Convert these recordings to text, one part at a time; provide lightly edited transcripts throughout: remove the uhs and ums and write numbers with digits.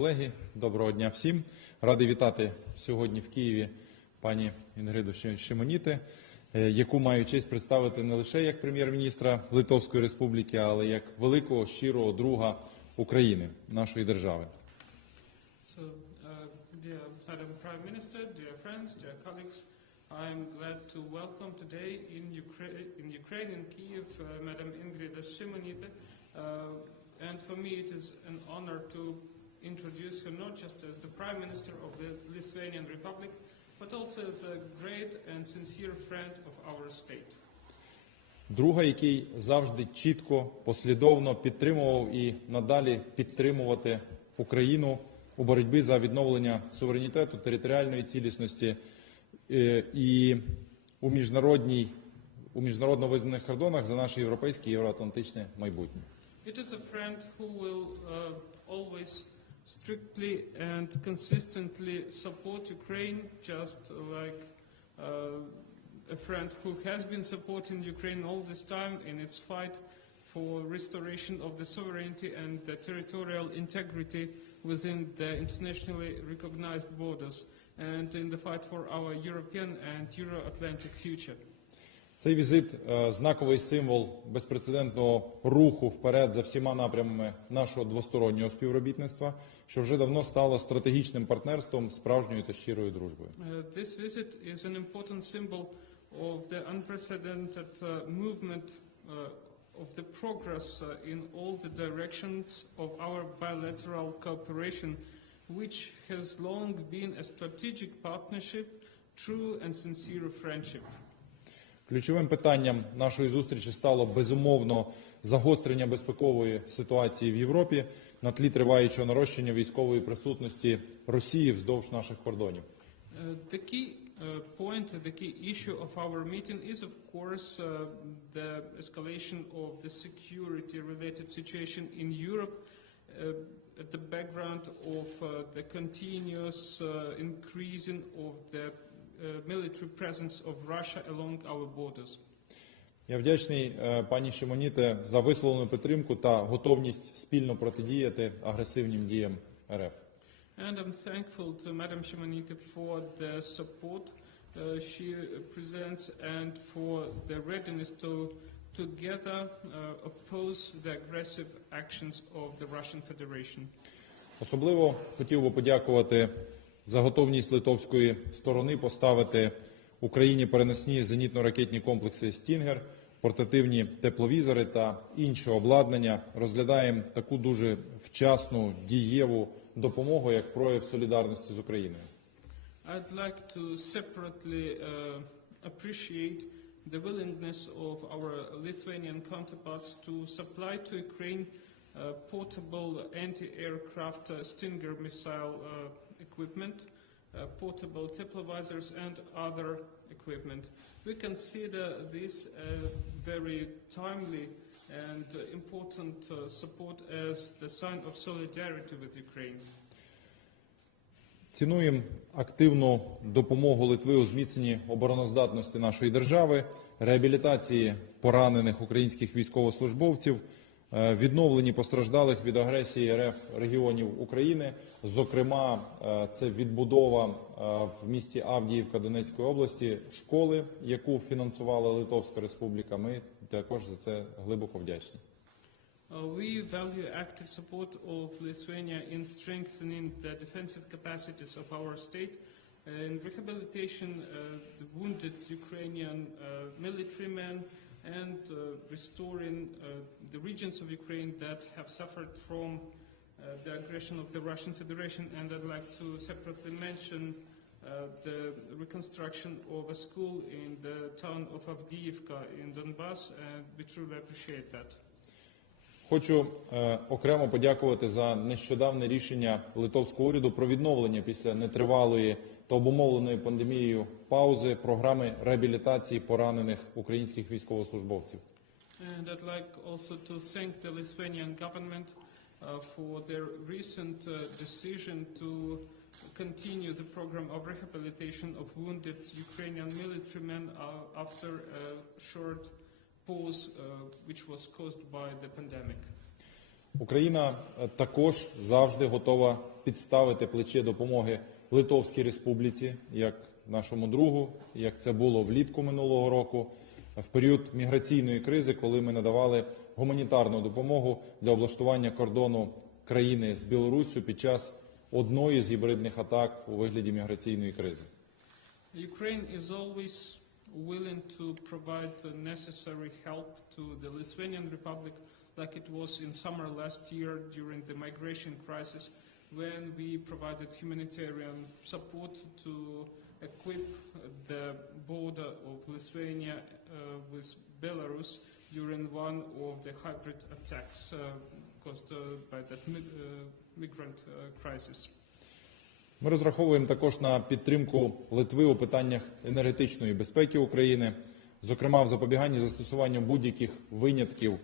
Колеги, доброго дня всім. Радий вітати сьогодні в Києві пані Інгриду Шимоніте, яку маю честь представити не лише як прем'єр-міністра Литовської Республіки, але як великого, щирого друга України, нашої держави. Dear Madam Prime Minister, dear friends, dear colleagues, I am glad to welcome today in Ukraine, in Kyiv, Madam Інгріди Шимоніте, and for me it is an honor to introduce her not just as the Prime Minister of the Lithuanian Republic, but also as a great and sincere friend of our state. Друга, який завжди чітко, послідовно підтримував і надалі підтримувати Україну у боротьбі за відновлення суверенітету, територіальної цілісності і у міжнародно визнаних кордонах за наше європейське і євроатлантичне майбутнє. It is a friend who will always strictly and consistently support Ukraine, just like a friend who has been supporting Ukraine all this time in its fight for restoration of the sovereignty and the territorial integrity within the internationally recognized borders and in the fight for our European and Euro-Atlantic future. Цей візит – знаковий символ безпрецедентного руху вперед за всіма напрямами нашого двостороннього співробітництва, що вже давно стало стратегічним партнерством, справжньою та щирою дружбою. This visit is an important symbol of the unprecedented movement of the progress in all the directions of our bilateral cooperation, which has long been a strategic partnership, true and sincere friendship. Ключовим питанням нашої зустрічі стало, безумовно, загострення безпекової ситуації в Європі на тлі триваючого нарощення військової присутності Росії вздовж наших кордонів. The key point, the key issue of our meeting is, of course, the escalation of the security-related situation in Europe at the background of the continuous increasing of the military presence of Russia along our borders. Я вдячний пані Шимоніте за висловлену підтримку та готовність спільно протидіяти агресивним діям РФ. And I'm thankful to Madam Шимоніте for the support she presents and for the readiness to together oppose the aggressive actions of the Russian Federation. Особливо хотів би подякувати за готовність литовської сторони поставити Україні переносні зенітно-ракетні комплекси «Стінгер», портативні тепловізори та інше обладнання. Розглядаємо таку дуже вчасну, дієву допомогу, як прояв солідарності з Україною. I'd like to separately appreciate the willingness of our Lithuanian counterparts to supply to Ukraine portable anti-aircraft Stinger missile equipment, portable teplовizors and other equipment. We consider this a very timely and important support as the sign of solidarity with Ukraine. Цінуємо активну допомогу Литви у зміцненні обороноздатності нашої держави, реабілітації поранених українських військовослужбовців, відновленні постраждалих від агресії РФ регіонів України. Зокрема, це відбудова в місті Авдіївка Донецької області школи, яку фінансувала Литовська Республіка. Ми також за це глибоко вдячні. We value active support of Lithuania in strengthening the defensive capacities of our state, in rehabilitation the wounded Ukrainian military men, and restoring the regions of Ukraine that have suffered from the aggression of the Russian Federation. And I'd like to separately mention the reconstruction of a school in the town of Avdiivka in Donbas, and we truly appreciate that. Хочу окремо подякувати за нещодавне рішення литовського уряду про відновлення після нетривалої та обумовленої пандемією паузи програми реабілітації поранених українських військовослужбовців. And I'd like also to thank the Lithuanian government for their recent decision to continue the program of rehabilitation of wounded Ukrainian military men after a short pause which was caused by the pandemic. Україна також завжди готова підставити плече допомоги Литовській Республіці, як нашому другу, як це було влітку минулого року, в період міграційної кризи, коли ми надавали гуманітарну допомогу для облаштування кордону країни з Білоруссю під час одної з гібридних атак у вигляді міграційної кризи. Ukraine is always willing to provide the necessary help to the Lithuanian Republic, like it was in summer last year during the migration crisis, when we provided humanitarian support to equip the border of Lithuania with Belarus during one of the hybrid attacks caused by that migrant crisis. Ми розраховуємо також на підтримку Литви у питаннях енергетичної безпеки України, зокрема в запобіганні застосуванню будь-яких винятків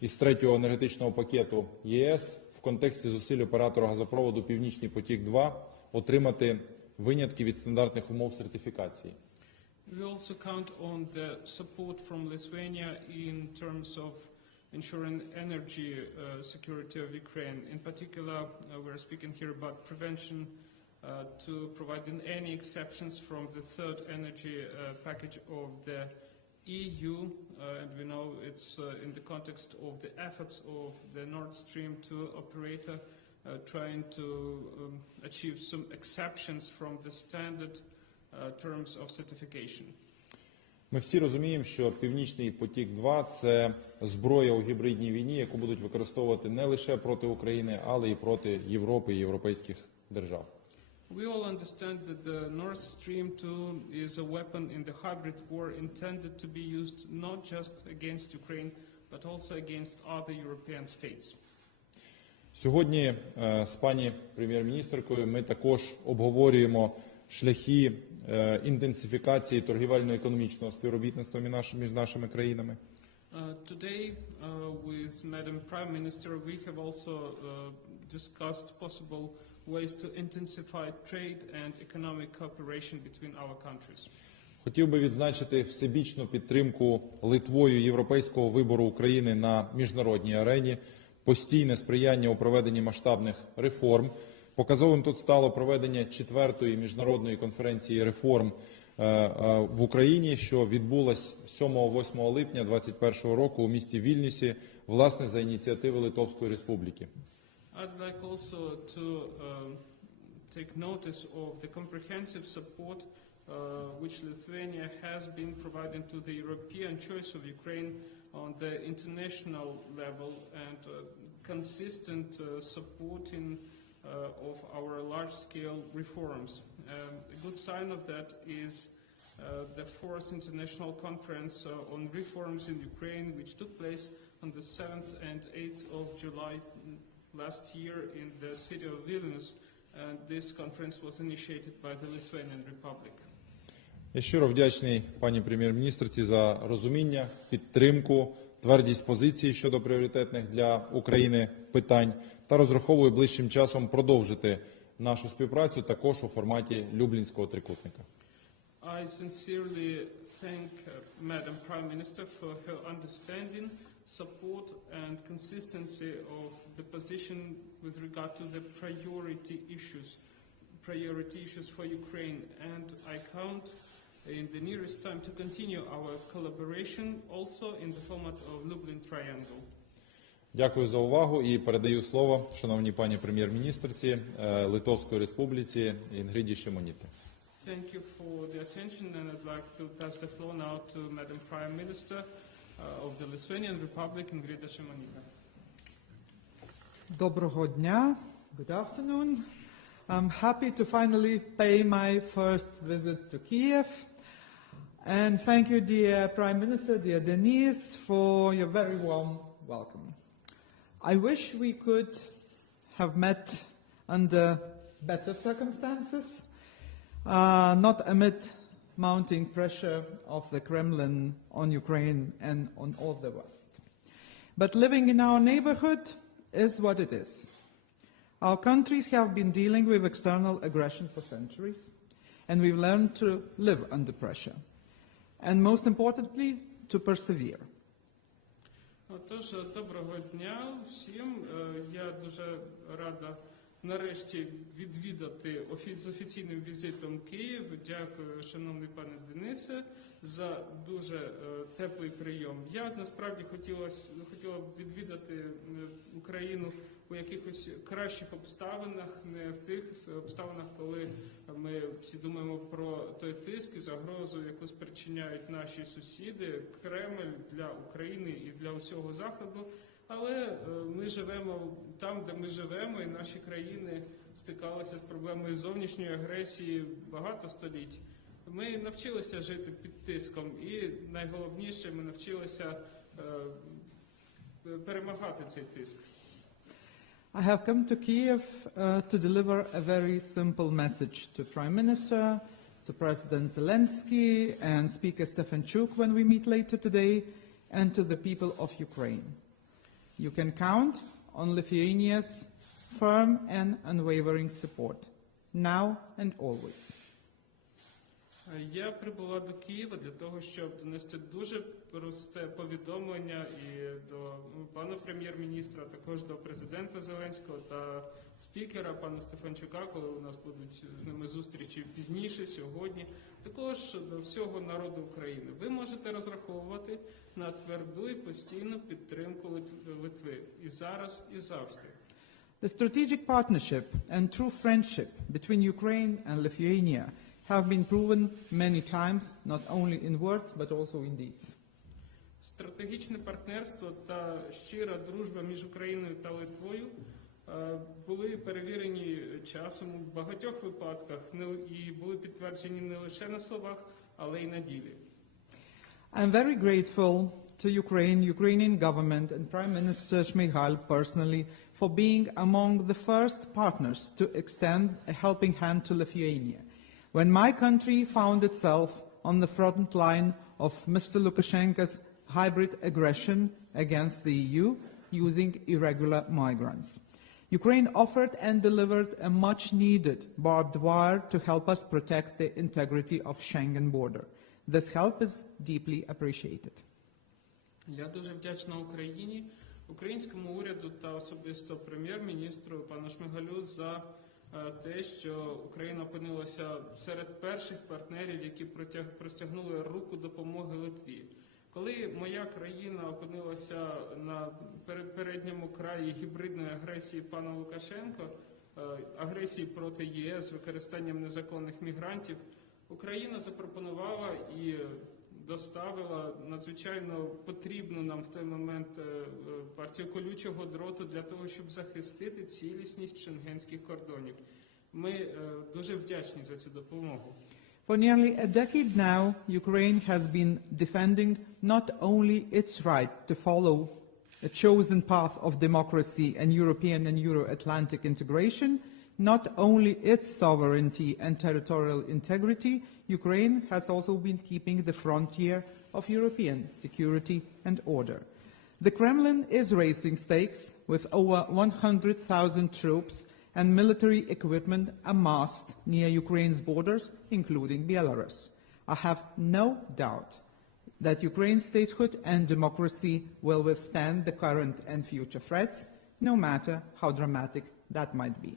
із третього енергетичного пакету ЄС в контексті зусиль оператора газопроводу «Північний потік-2» отримати винятки від стандартних умов сертифікації. We also count on the support from Lithuania in terms of ensuring energy security of Ukraine. In particular, we're speaking here about prevention to providing any exceptions from the third energy package of the EU, and we know it's in the context of the efforts of the Nord Stream 2 operator trying to achieve some exceptions from the standard terms of certification. Ми всі розуміємо, що «Північний потік-2» – це зброя у гібридній війні, яку будуть використовувати не лише проти України, але й проти Європи і європейських держав. We all understand that the Nord Stream 2 is a weapon in the hybrid war intended to be used not just against Ukraine, but also against other European states. Сьогодні з пані прем'єр-міністркою ми також обговорюємо шляхи інтенсифікації торгівельно-економічного співробітництва між нашими країнами. Today, with Madam Prime Minister, we have also discussed possible ways to intensify trade and economic cooperation between our countries. Хотів би відзначити всебічну підтримку Литвою європейського вибору України на міжнародній арені, постійне сприяння у проведенні масштабних реформ. Показовим тут стало проведення 4-ї міжнародної конференції реформ в Україні, що відбулась 7-8 липня 2021 року у місті Вільнюсі, власне, за ініціативи Литовської Республіки. I'd like also to take notice of the comprehensive support which Lithuania has been providing to the European choice of Ukraine on the international level and consistent supporting of our large-scale reforms. A good sign of that is the 4th International Conference on Reforms in Ukraine, which took place on the 7th and 8th of July last year in the city of Vilnius, and this conference was initiated by the Lithuanian Republic. Я щиро вдячний пані прем'єр-міністрці за розуміння, підтримку, твердість позиції щодо пріоритетних для України питань та розраховую ближчим часом продовжити нашу співпрацю також у форматі Люблінського трикутника. I sincerely thank Madam Prime Minister for her understanding, support and consistency of the position with regard to the priority issues for Ukraine, and I count in the nearest time to continue our collaboration also in the format of Lublin Triangle. Дякую за увагу і передаю слово шановній пані прем'єр-міністрці Литовської Республіці Інгріді Шимоніте. Thank you for the attention, and I'd like to pass the floor now to Madam Prime Minister of the Lithuanian Republic, Інгріди Шимоніте. Доброго дня. Good afternoon. I'm happy to finally pay my first visit to Kiev. And thank you, dear Prime Minister, dear Denise, for your very warm welcome. I wish we could have met under better circumstances, not amid mounting pressure of the Kremlin on Ukraine and on all the West. But living in our neighborhood is what it is. Our countries have been dealing with external aggression for centuries, and we've learned to live under pressure, and most importantly, to persevere. Отож, доброго дня всім. Я дуже рада нарешті відвідати з офіційним візитом Київ. Дякую, шановний пане Денисе, за дуже теплий прийом. Я насправді хотіла б відвідати Україну у якихось кращих обставинах, не в тих обставинах, коли ми всі думаємо про той тиск і загрозу, яку спричиняють наші сусіди, Кремль для України і для усього Заходу. Але ми живемо там, де ми живемо, і наші країни стикалися з проблемою зовнішньої агресії багато століть. Ми навчилися жити під тиском, і найголовніше, ми навчилися перемагати цей тиск. I have come to Kiev to deliver a very simple message to Prime Minister, to President Zelensky and Speaker Stefanchuk when we meet later today, and to the people of Ukraine. You can count on Lithuania's firm and unwavering support, now and always. Я прибула до Києва для того, щоб донести дуже просте повідомлення і до пана прем'єр-міністра, також до президента Зеленського та спікера пана Стефанчука, коли у нас будуть з ними зустрічі пізніше, сьогодні, також до всього народу України. Ви можете розраховувати на тверду і постійну підтримку Литви і зараз, і завжди. The strategic partnership and true friendship between Ukraine and Lithuania have been proven many times, not only in words, but also in deeds. Стратегічне партнерство та щира дружба між Україною та Литвою були перевірені часом у багатьох випадках і були підтверджені не лише на словах, але й на ділі. I'm very grateful to Ukrainian government and Prime Minister Shmigaля personally for being among the first partners to extend a helping hand to Lithuania. When my country found itself on the front line of Mr. Lukashenko's hybrid aggression against the EU using irregular migrants. Ukraine offered and delivered a much-needed barbed wire to help us protect the integrity of Schengen border. This help is deeply appreciated. Я дуже вдячна Україні, українському уряду та особисто прем'єр-міністру пану Шмигалю за те, що Україна опинилася серед перших партнерів, які простягнули руку допомоги Литві. Коли моя країна опинилася на передньому краї гібридної агресії пана Лукашенка, агресії проти ЄС з використанням незаконних мігрантів, Україна запропонувала і доставила надзвичайно потрібну нам в той момент партію колючого дроту для того, щоб захистити цілісність шенгенських кордонів. Ми дуже вдячні за цю допомогу. For nearly a decade now, Ukraine has been defending not only its right to follow a chosen path of democracy and European and Euro-Atlantic integration, not only its sovereignty and territorial integrity, Ukraine has also been keeping the frontier of European security and order. The Kremlin is raising stakes with over 100,000 troops and military equipment amassed near Ukraine's borders, including Belarus. I have no doubt that Ukraine's statehood and democracy will withstand the current and future threats, no matter how dramatic that might be.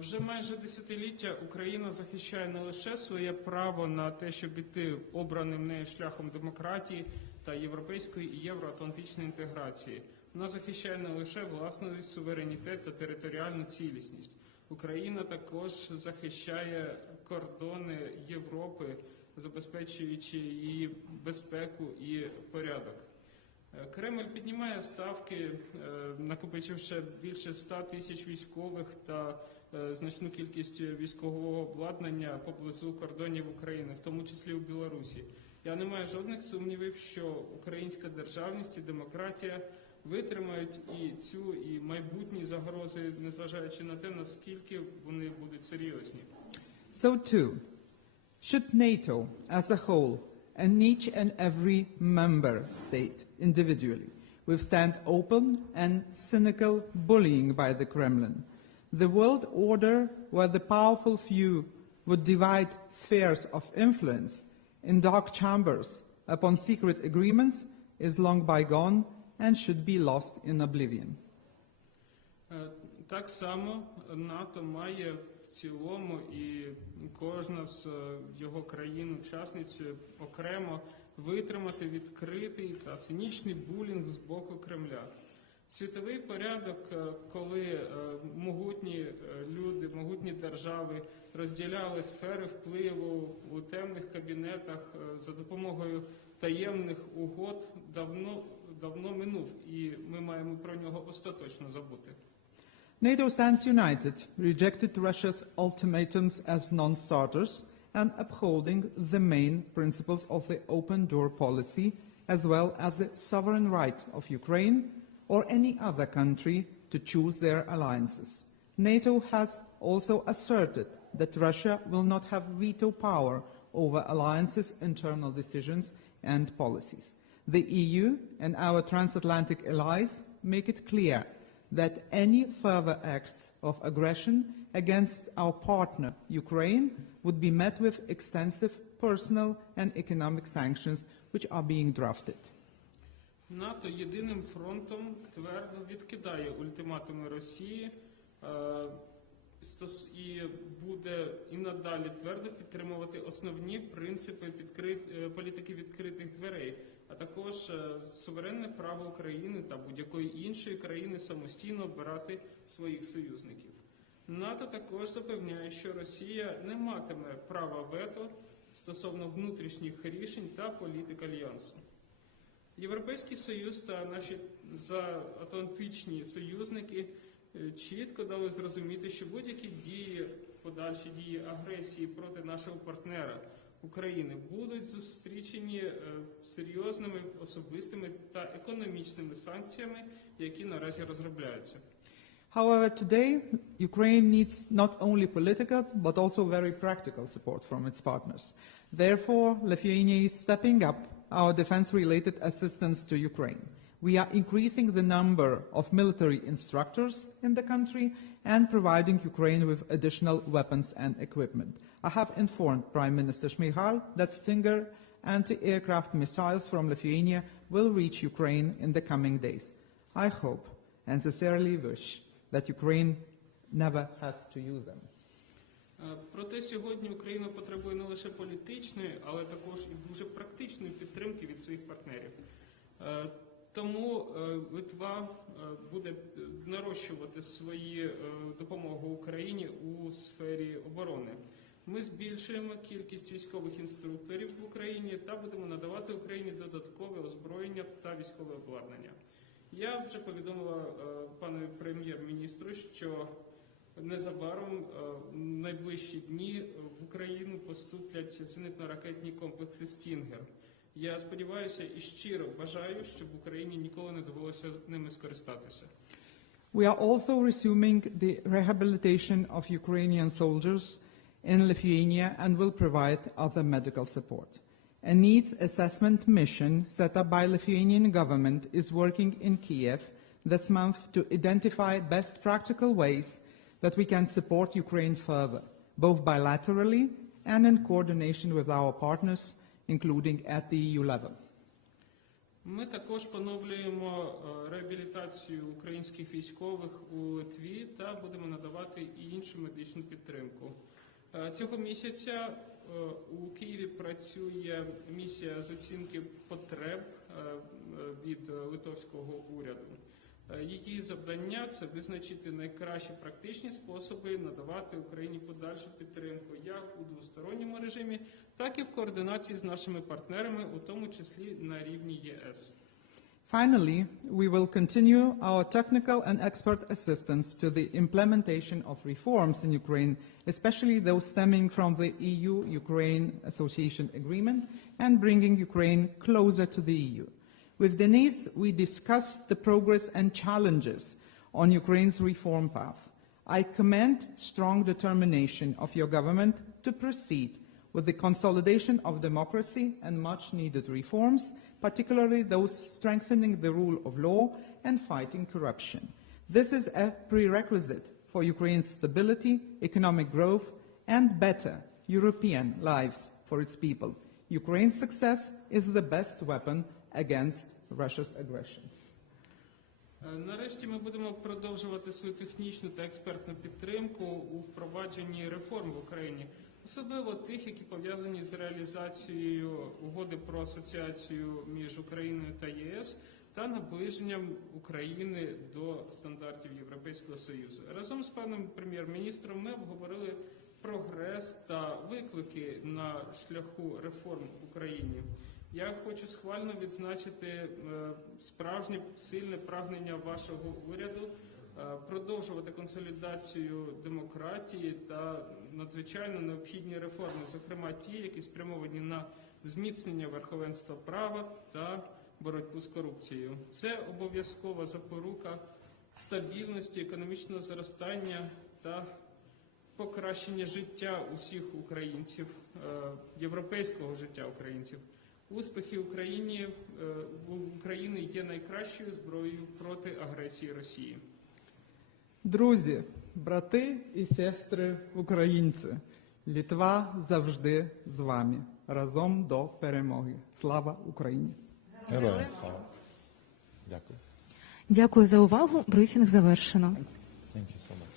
Вже майже десятиліття Україна захищає не лише своє право на те, щоб іти обраним нею шляхом демократії та європейської і євроатлантичної інтеграції. Вона захищає не лише власний суверенітет та територіальну цілісність. Україна також захищає кордони Європи, забезпечуючи її безпеку і порядок. Кремль піднімає ставки, накопичивши більше 100 тисяч військових та значну кількість військового обладнання поблизу кордонів України, в тому числі у Білорусі. Я не маю жодних сумнівів, що українська державність і демократія витримають і цю, і майбутні загрози, незважаючи на те, наскільки вони будуть серйозні. So too, should NATO as a whole and each and every member state individually withstand open and cynical bullying by the Kremlin, the world order where the powerful few would divide spheres of influence in dark chambers upon secret agreements is long bygone and should be lost in oblivion. Так само НАТО має в цілому і кожна з його країн-учасниць окремо витримати відкритий та цинічний булінг з боку Кремля. Світовий порядок, коли могутні люди, могутні держави розділяли сфери впливу у темних кабінетах за допомогою таємних угод, давно минув, і ми маємо про нього остаточно забути. NATO stands united, rejected Russia's ultimatums as non-starters and upholding the main principles of the open door policy, as well as the sovereign right of Ukraine or any other country to choose their alliances. NATO has also asserted that Russia will not have veto power over alliances' internal decisions and policies. The EU and our transatlantic allies make it clear that any further acts of aggression against our partner, Ukraine, would be met with extensive personal and economic sanctions, which are being drafted. НАТО єдиним фронтом твердо відкидає ультиматуми Росії і буде і надалі твердо підтримувати основні принципи політики відкритих дверей, а також суверенне право України та будь-якої іншої країни самостійно обирати своїх союзників. НАТО також запевняє, що Росія не матиме права вето стосовно внутрішніх рішень та політик альянсу. Європейський Союз та наші заатлантичні союзники чітко дали зрозуміти, що будь-які дії, подальші дії агресії проти нашого партнера України будуть зустрічені серйозними особистими та економічними санкціями, які наразі розробляються. However, today, Ukraine needs not only political, but also very practical support from its partners. Therefore, Lithuania is stepping up our defense-related assistance to Ukraine. We are increasing the number of military instructors in the country and providing Ukraine with additional weapons and equipment. I have informed Prime Minister Šmyhal that Stinger anti-aircraft missiles from Lithuania will reach Ukraine in the coming days. I hope and sincerely wish that Ukraine never has to use them. Проте сьогодні Україна потребує не лише політичної, але також і дуже практичної підтримки від своїх партнерів. Тому Литва буде нарощувати свою допомогу Україні у сфері оборони. Ми збільшуємо кількість військових інструкторів в Україні та будемо надавати Україні додаткове озброєння та військове обладнання. Я вже повідомила пану прем'єр-міністру, що незабаром в найближчі дні в Україну поступлять зенитно-ракетні комплекси «Стінгер». Я сподіваюся і щиро бажаю, щоб Україні ніколи не довелося ними скористатися. We are also resuming the rehabilitation of Ukrainian soldiers in Lithuania and will provide other medical support. A needs assessment mission set up by Lithuanian government is working in Kiev this month to identify best practical ways that we can support Ukraine further, both bilaterally and in coordination with our partners, including at the EU level. Ми також поновлюємо реабілітацію українських військових у Литві та будемо надавати і іншу медичну підтримку. Цього місяця у Києві працює місія з оцінки потреб від литовського уряду. Її завдання – це визначити найкращі практичні способи надавати Україні подальшу підтримку як у двосторонньому режимі, так і в координації з нашими партнерами, у тому числі на рівні ЄС. Finally, we will continue our technical and expert assistance to the implementation of reforms in Ukraine, especially those stemming from the EU-Ukraine Association Agreement and bringing Ukraine closer to the EU. With Denise, we discussed the progress and challenges on Ukraine's reform path. I commend strong determination of your government to proceed with the consolidation of democracy and much-needed reforms, particularly those strengthening the rule of law and fighting corruption. This is a prerequisite for Ukraine's stability, economic growth, and better European lives for its people. Ukraine's success is the best weapon against Russia's aggression. Нарешті ми будемо продовжувати свою технічну та експертну підтримку у впровадженні реформ в Україні, особливо тих, які пов'язані з реалізацією угоди про асоціацію між Україною та ЄС та наближенням України до стандартів Європейського Союзу. Разом з паном прем'єр-міністром ми обговорили прогрес та виклики на шляху реформ в Україні. Я хочу схвально відзначити справжнє сильне прагнення вашого уряду продовжувати консолідацію демократії та надзвичайно необхідні реформи, зокрема ті, які спрямовані на зміцнення верховенства права та боротьбу з корупцією. Це обов'язкова запорука стабільності, економічного зростання та покращення життя усіх українців, європейського життя українців. Успіхи України є найкращою зброєю проти агресії Росії. Друзі, брати і сестри українці, Литва завжди з вами. Разом до перемоги. Слава Україні! Героям слава. Дякую. Дякую за увагу. Брифінг завершено. Thank you so much.